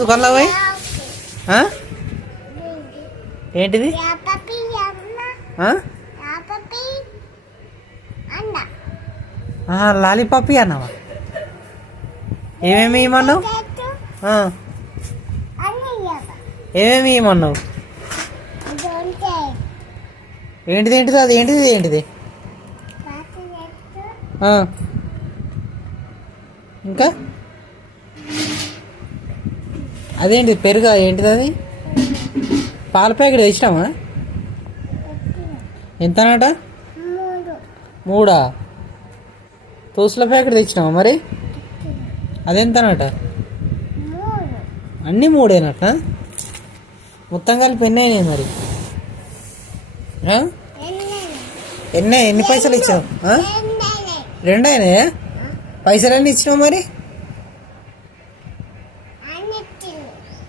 దుకాణంలో పోయి ఏంటిది లాలీపాపి అన్నావా? ఏమేమి ఇవ్వమన్నావు? ఏమేమి ఇవ్వమన్నావు? ఏంటిది ఏంటిది అది ఏంటిది ఏంటిది ఇంకా అదేంటి పెరుగా ఏంటిది అది? పాల ప్యాకెట్ తెచ్చినామా? ఎంతనట? 3 తోసుల ప్యాకెట్ తెచ్చినావా మరి? అదెంతనట? అన్నీ 3ఏనట? మొత్తం కలిపి ఎన్ని అయినాయి మరి? ఎన్ని పైసలు ఇచ్చావు? 2 అయినాయా? పైసలు అన్నీ ఇచ్చినావు మరి?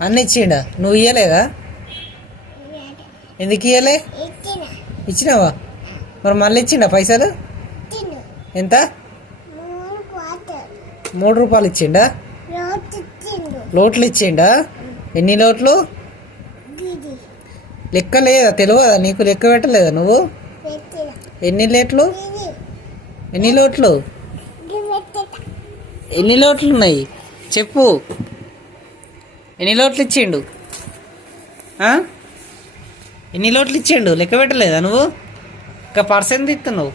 అన్నీ ఇచ్చిండా? నువ్వు ఇయ్యలేదా? ఎందుకు ఇయ్యలే? ఇచ్చినావా? మరి మళ్ళీ ఇచ్చిండా పైసలు? ఎంత? 3 రూపాయలు ఇచ్చిండా? లోట్లు ఇచ్చిండా? ఎన్ని లోట్లు? లెక్క లేదా? తెలియదా నీకు? లెక్క పెట్టలేదా నువ్వు? ఎన్ని లోట్లు? ఎన్ని లోట్లు? ఎన్ని లోట్లు ఉన్నాయి చెప్పు? ఎన్ని లోట్లు ఇచ్చిండు? ఎన్ని లోట్లు ఇచ్చిండు? లెక్క పెట్టలేదా నువ్వు? ఇంకా పర్సెంట్ ఇస్తున్నావు?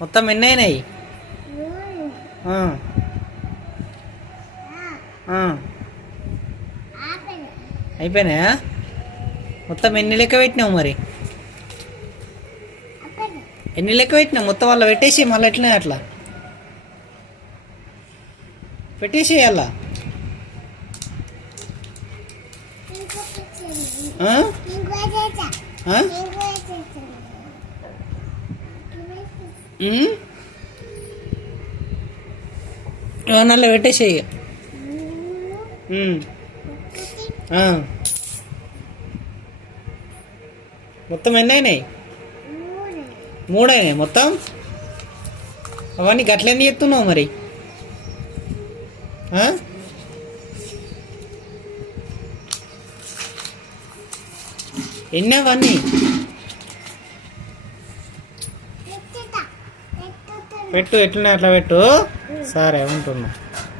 మొత్తం ఎన్ని అయినాయి? అయిపోయినాయా? మొత్తం ఎన్ని లెక్క పెట్టినావు మరి? ఎన్ని లెక్క పెట్టినావు? మొత్తం వాళ్ళ పెట్టేసి మళ్ళీ ఎట్లా అట్లా పెట్టేసి అలా ఏమన్నా పెట్టేసేయ. మొత్తం ఎన్ని అయినాయి? 3 అయినాయి మొత్తం. అవన్నీ గట్లెందుకు చెప్తున్నావు మరి? ఎన్ని అవన్నీ? పెట్టు ఎట్లనే అట్లా పెట్టు. సరే ఉంటున్నా.